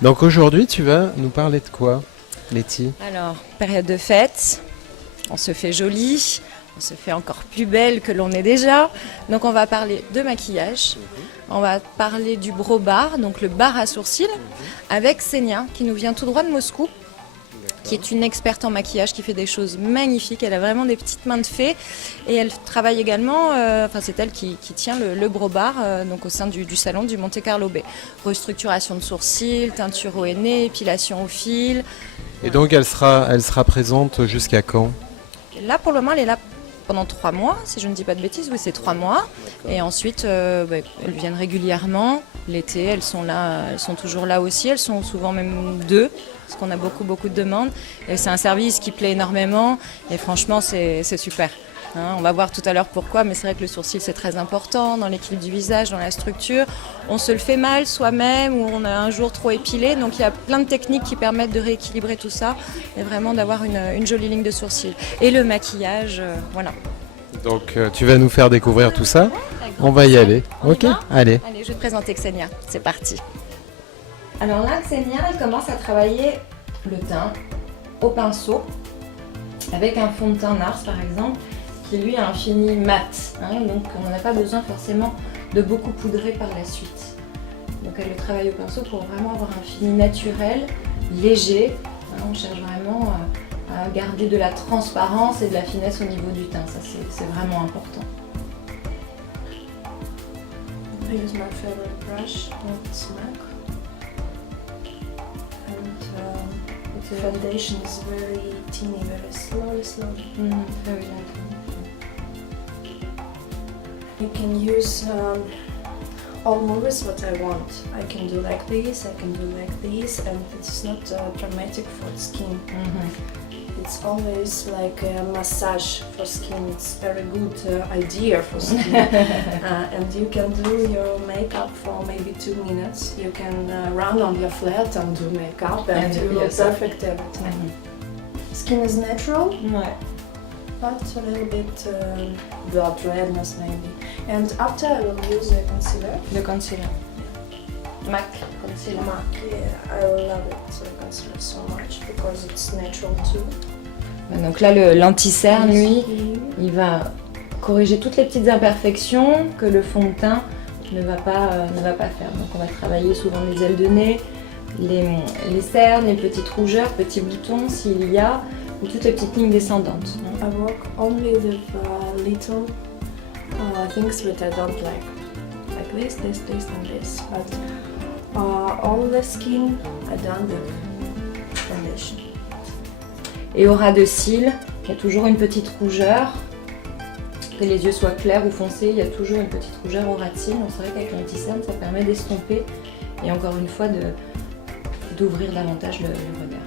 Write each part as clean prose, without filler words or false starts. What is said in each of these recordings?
Donc aujourd'hui, tu vas nous parler de quoi, Letty? Alors, période de fête, on se fait jolie, on se fait encore plus belle que l'on est déjà. Donc on va parler de maquillage, on va parler du Bro Bar, donc le bar à sourcils, avec Senia qui nous vient tout droit de Moscou, qui est une experte en maquillage, qui fait des choses magnifiques. Elle a vraiment des petites mains de fée et elle travaille également, c'est elle qui tient le Bro Bar, donc au sein du salon du Monte Carlo Bay. Restructuration de sourcils, teinture au henné, épilation au fil. Et donc elle sera présente jusqu'à quand? Là pour le moment elle est là pendant 3 mois, si je ne dis pas de bêtises, oui c'est 3 mois. Et ensuite elles viennent régulièrement. L'été elles sont là, elles sont toujours là aussi, elles sont souvent même 2. Parce qu'on a beaucoup de demandes. Et c'est un service qui plaît énormément et franchement c'est super. On va voir tout à l'heure pourquoi, mais c'est vrai que le sourcil c'est très important dans l'équilibre du visage, dans la structure. On se le fait mal soi-même ou on a un jour trop épilé, donc il y a plein de techniques qui permettent de rééquilibrer tout ça et vraiment d'avoir une jolie ligne de sourcil. Et le maquillage, voilà. Donc tu vas nous faire découvrir tout ça. On va y aller. Ok, allez. Allez, je vais te présenter Xenia, c'est parti. Alors là, Xenia, elle commence à travailler le teint au pinceau avec un fond de teint Nars par exemple, qui lui a un fini mat, donc on n'a pas besoin forcément de beaucoup poudrer par la suite. Donc elle le travaille au pinceau pour vraiment avoir un fini naturel, léger. On cherche vraiment à garder de la transparence et de la finesse au niveau du teint, ça c'est vraiment important. I use my favorite brush, it's MAC. And the foundation is very teeny, very slowly. Very light. You can use all movies what I want. I can do like this, I can do like this, and it's not dramatic for the skin. It's always like a massage for skin. It's very good idea for skin. And you can do your makeup for maybe 2 minutes. You can run on your flat and do makeup and you look perfect every time. Skin is natural, Ouais. but a little bit blood redness maybe. And after I will use the concealer. Le concealer. MAC concealer. MAC, yeah, I love it, the concealer so much because it's natural too. Donc là, l'anti-cerne, lui, il va corriger toutes les petites imperfections que le fond de teint ne va pas faire. Donc on va travailler souvent les ailes de nez, les cernes, les petites rougeurs, petits boutons s'il y a, ou toutes les petites lignes descendantes. I work only with little things that I don't like this, and this. But all the skin I done with foundation. Et au ras de cils, il y a toujours une petite rougeur. Que les yeux soient clairs ou foncés, il y a toujours une petite rougeur au ras de cils. Donc c'est vrai qu'avec l'anti-cerne, ça permet d'estomper et encore une fois d'ouvrir davantage le regard.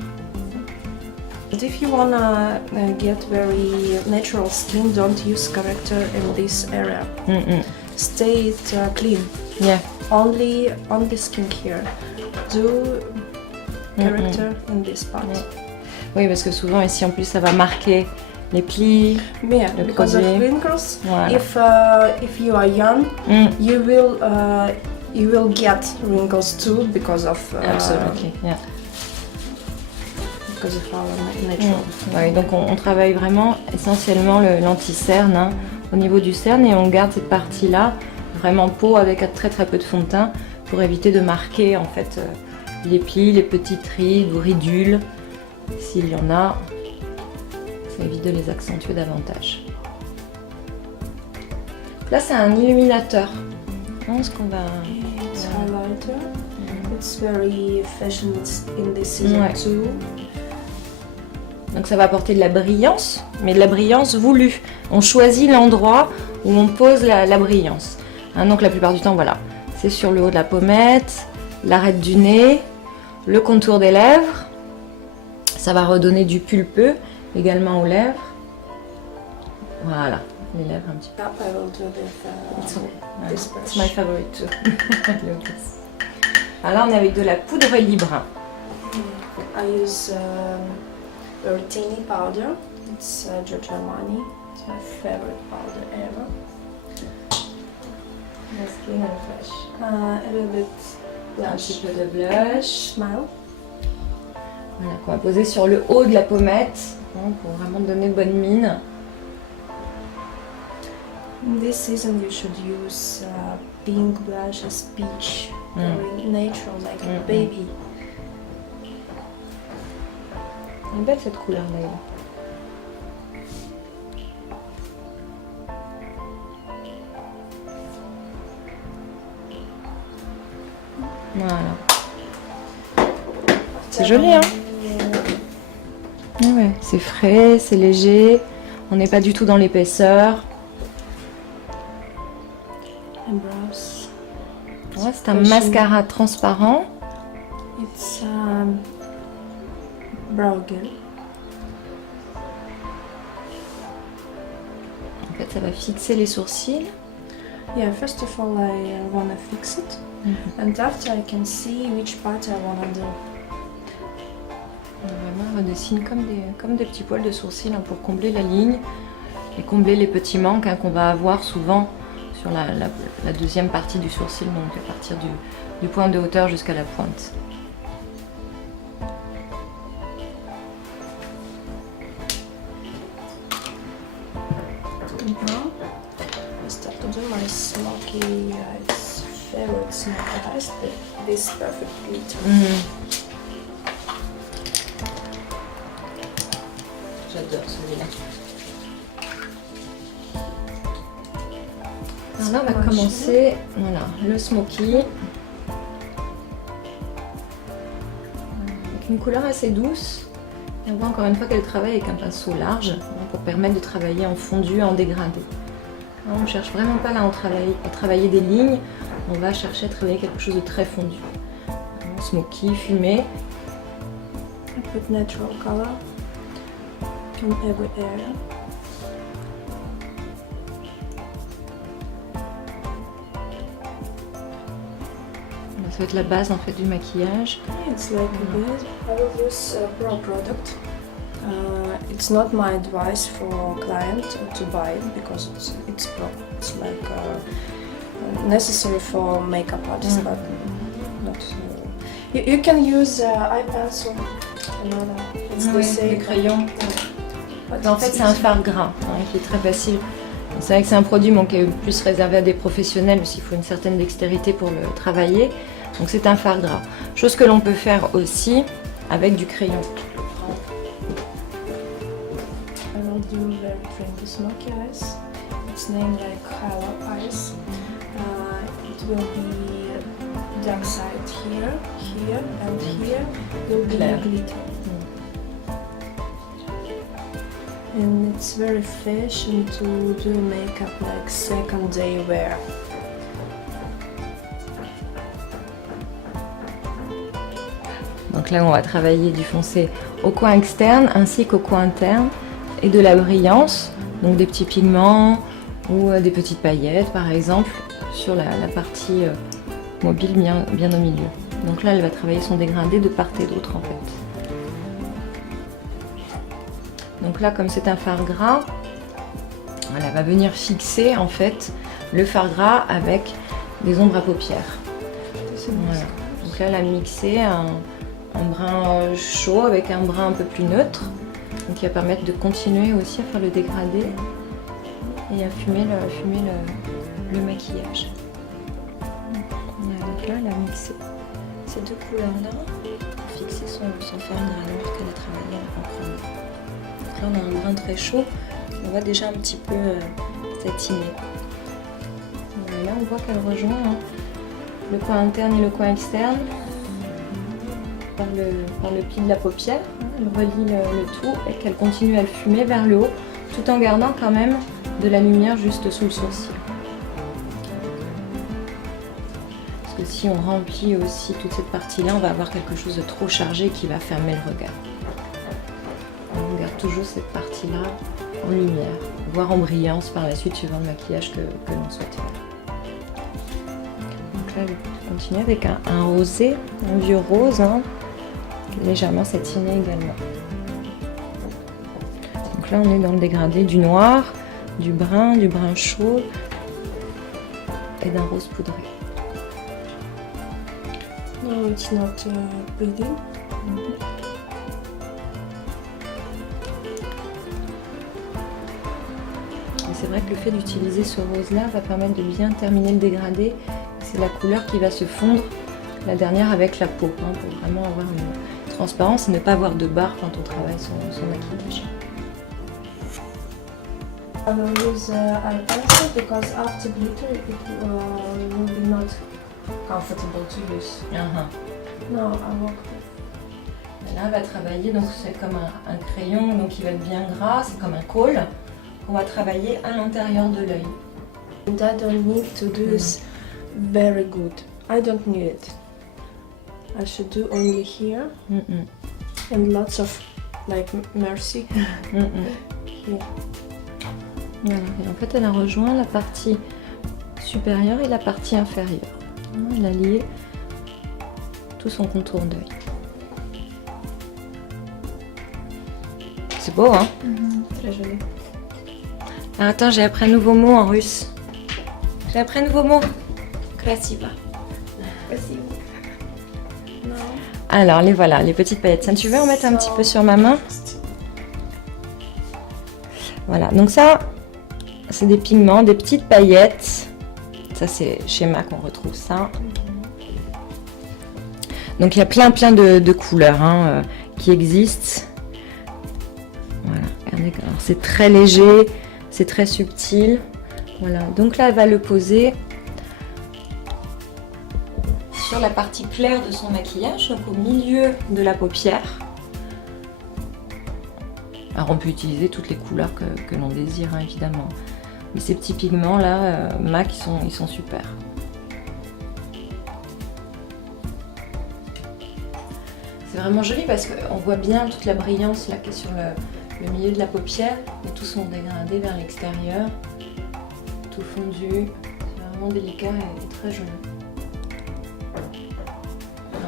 But if you wanna get very natural skin, don't use corrector in this area. Stay it clean. Yeah. Only on the skin here. Do corrector in this part. Oui, parce que souvent ici en plus ça va marquer les plis. Yeah, le because of produit. wrinkles. Voilà. If you are young, you will get wrinkles too because of Absolutely. Yeah. because of our natural. Oui, donc on travaille vraiment essentiellement l'anti-cerne au niveau du cerne et on garde cette partie-là vraiment peau avec très peu de fond de teint pour éviter de marquer en fait les plis, les petites rides ou ridules. S'il y en a, ça évite de les accentuer davantage. Là, c'est un illuminateur. Ce qu'on va... It's highlighter. It's very fashion in this season too. Donc ça va apporter de la brillance, mais de la brillance voulue. On choisit l'endroit où on pose la brillance. Donc la plupart du temps, voilà, c'est sur le haut de la pommette, l'arête du nez, le contour des lèvres. Ça va redonner du pulpeux également aux lèvres. Voilà, les lèvres un petit peu. I will do this brush. It's my favorite too. Look this. Alors là, on est avec de la poudre libre. I use very tiny powder. It's Giorgio Armani. It's my favorite powder ever. My skin and fresh. A little bit Un petit peu de blush. Smile. Voilà, qu'on va poser sur le haut de la pommette hein, pour vraiment donner bonne mine. In this season, you should use pink blush as peach, very natural, like a baby. Elle est belle cette couleur là. Voilà. C'est joli hein. Ouais, c'est frais, c'est léger. On n'est pas du tout dans l'épaisseur. Eyebrows. Ouais, c'est un mascara transparent. It's brow gel. En fait, ça va fixer les sourcils. Yeah, first of all, I wanna fix it, and after I can see which part I wanna do. On vraiment redessine comme des petits poils de sourcils hein, pour combler la ligne et combler les petits manques hein, qu'on va avoir souvent sur la deuxième partie du sourcil, donc à partir du point de hauteur jusqu'à la pointe. Now I start to do my smoky eyes, favorite smoky eyes, this perfect glitter. J'adore celui-là. Alors là, on va commencer voilà, le smoky. Avec une couleur assez douce. Et on voit encore une fois qu'elle travaille avec un pinceau large hein, pour permettre de travailler en fondu, en dégradé. Hein, on ne cherche vraiment pas là à travailler des lignes, on va chercher à travailler quelque chose de très fondu. Vraiment smoky, fumé. I put natural color in every area. Ça va être la base en fait du maquillage. It's like a base. I will use brow product. It's not my advice for client to buy it because it's pro. It's like necessary for makeup artists, but not. You can use eye pencil. Another. It's the same. Les crayons. But En fait, c'est un fard gras hein, qui est très facile. C'est vrai que c'est un produit bon, qui est plus réservé à des professionnels, parce qu'il faut une certaine dextérité pour le travailler. Donc c'est un fard gras. Chose que l'on peut faire aussi avec du crayon. I will do very trendy smoky eyes. It's named like Hala eyes. It will be dark side here, here, and here will be Claire. glitter. And it's very fashion to do makeup like second day wear. Donc là, on va travailler du foncé au coin externe ainsi qu'au coin interne et de la brillance, donc des petits pigments ou des petites paillettes par exemple sur la partie mobile bien au milieu. Donc là, elle va travailler son dégradé de part et d'autre en fait. Donc là, comme c'est un fard gras, elle va venir fixer en fait le fard gras avec des ombres à paupières. Voilà. Donc là, elle a mixé un brun chaud avec un brun un peu plus neutre, donc qui va permettre de continuer aussi à faire le dégradé et à fumer le maquillage. Voilà, donc là, elle a mixé ces deux couleurs-là pour fixer son fard gras noir qu'elle a travaillé en premier. Là, on a un brun très chaud, on voit déjà un petit peu satiné. Là, on voit qu'elle rejoint le coin interne et le coin externe par le pli de la paupière. Elle relie le tout et qu'elle continue à le fumer vers le haut, tout en gardant quand même de la lumière juste sous le sourcil. Parce que si on remplit aussi toute cette partie-là, on va avoir quelque chose de trop chargé qui va fermer le regard. On garde toujours cette partie-là en lumière, voire en brillance par la suite suivant le maquillage que l'on souhaite faire. Donc là, je vais continuer avec un rosé, un vieux rose, hein, légèrement satiné également. Donc là, on est dans le dégradé du noir, du brun chaud et d'un rose poudré. No, it's not bleeding. Et c'est vrai que le fait d'utiliser ce rose-là va permettre de bien terminer le dégradé. C'est la couleur qui va se fondre, la dernière, avec la peau, hein, pour vraiment avoir une transparence et ne pas avoir de barre quand on travaille son maquillage. I will use eye pencil because after glitter it will be not comfortable to use. No, I work. Là, on va travailler, donc c'est comme un crayon, donc il va être bien gras, c'est comme un col. On va travailler à l'intérieur de l'œil. And I don't need to do this very good. I don't need it. I should do only here and lots of like mercy. Here. Voilà. Et en fait, elle a rejoint la partie supérieure et la partie inférieure. Elle a lié tout son contour d'œil. C'est beau, hein? Très joli. Ah, attends, j'ai appris un nouveau mot en russe. J'ai appris un nouveau mot. Krasiva. Merci. Non. Alors, les voilà, les petites paillettes. Tiens, tu veux en mettre un petit peu sur ma main? Voilà, donc ça, c'est des pigments, des petites paillettes. Ça, c'est chez MAC, on retrouve ça. Donc, il y a plein de couleurs hein, qui existent. Voilà, regardez, alors c'est très léger, c'est très subtil. Voilà, donc là, elle va le poser sur la partie claire de son maquillage, donc au milieu de la paupière. Alors on peut utiliser toutes les couleurs que l'on désire, hein, évidemment. Mais ces petits pigments là, MAC, ils sont super. C'est vraiment joli parce qu'on voit bien toute la brillance là qui est sur le milieu de la paupière, et tout son dégradé vers l'extérieur, tout fondu. C'est vraiment délicat et très joli.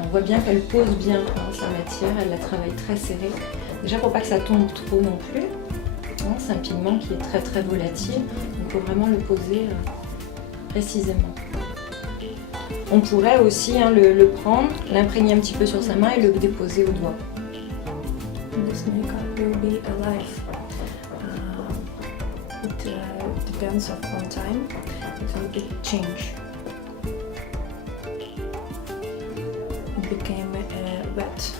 On voit bien qu'elle pose bien hein, sa matière, elle la travaille très serrée. Déjà pour pas que ça tombe trop non plus. Hein, c'est un pigment qui est très très volatile, donc il faut vraiment le poser précisément. On pourrait aussi hein, le prendre, l'imprégner un petit peu sur sa main et le déposer au doigt. This makeup will be alive. It depends on time. It will be change. It became wet.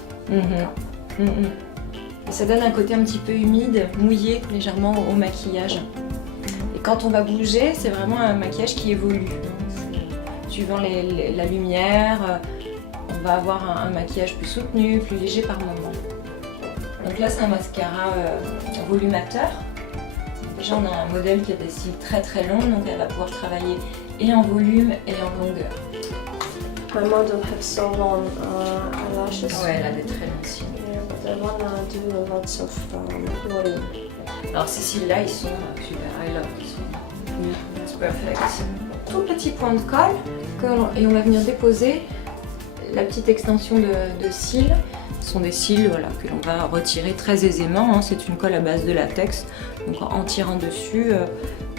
Et ça donne un côté un petit peu humide, mouillé légèrement au maquillage. Et quand on va bouger, c'est vraiment un maquillage qui évolue. Suivant la lumière, on va avoir un maquillage plus soutenu, plus léger par moment. Donc là, c'est un mascara volumateur. Déjà, on a un modèle qui a des cils très très longs, donc elle va pouvoir travailler et en volume et en longueur. My model have so long eyelashes. Ouais, elle a des très longs cils. Yeah, but I wanna do lots of volume. Alors ces cils-là, ils sont super, I love, ils sont it's perfect. Tout petit point de colle, et on va venir déposer la petite extension de cils. Ce sont des cils voilà, que l'on va retirer très aisément, hein. C'est une colle à base de latex, donc en tirant dessus,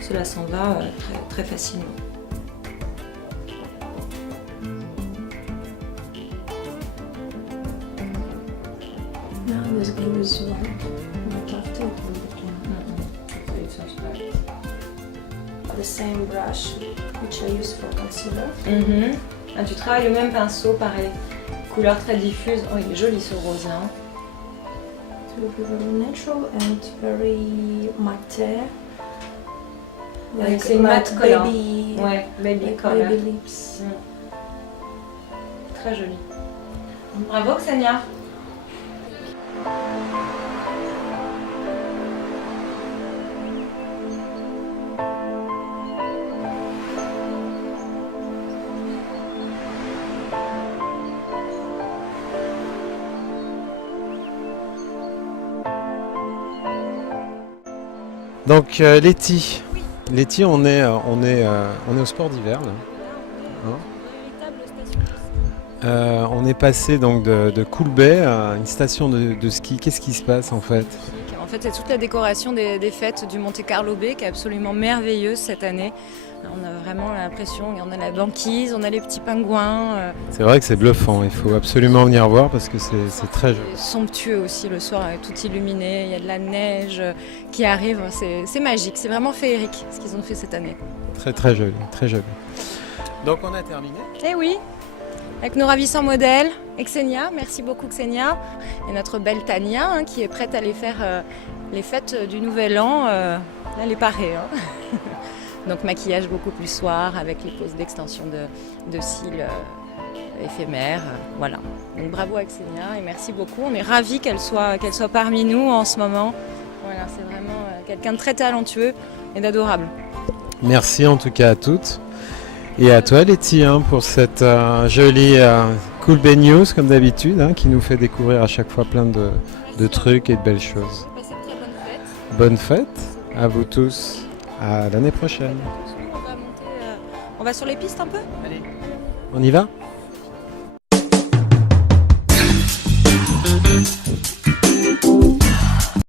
cela s'en va très, très facilement. Now this glue is white, but after it will become the same brush which I use for concealer. Ah, tu travailles le même pinceau, pareil, couleur très diffuse. Oh, il est joli ce rose là. It will be very natural and very matte. Like c'est matte color. Baby, Ouais, baby like color. baby lips. Très joli. Bravo Xenia. Donc Letty, on est au sport d'hiver là. On est passé donc de Coolbay à une station de ski. Qu'est-ce qui se passe en fait? En fait, c'est toute la décoration des fêtes du Monte Carlo Bay qui est absolument merveilleuse cette année. On a vraiment l'impression, on a la banquise, on a les petits pingouins. C'est vrai que c'est bluffant, il faut absolument venir voir parce que c'est très joli. C'est somptueux aussi le soir, avec tout illuminé, il y a de la neige qui arrive, c'est magique, c'est vraiment féerique ce qu'ils ont fait cette année. Très très joli, très joli. Donc on a terminé. Eh oui, avec nos ravissants modèles, et Xenia, merci beaucoup Xenia, et notre belle Tania hein, qui est prête à aller faire les fêtes du Nouvel An, là elle est parée. Hein. Donc maquillage beaucoup plus soir avec les poses d'extension de cils éphémères, voilà. Donc bravo à Xenia et merci beaucoup, on est ravis qu'elle soit parmi nous en ce moment. Voilà, c'est vraiment quelqu'un de très talentueux et d'adorable. Merci en tout cas à toutes. Et à toi Letty hein, pour cette jolie Cool Bay News comme d'habitude hein, qui nous fait découvrir à chaque fois plein de trucs et de belles choses. Passez de très bonnes fêtes. Bonne fête à vous tous, à l'année prochaine. On va sur les pistes un peu ? On y va ?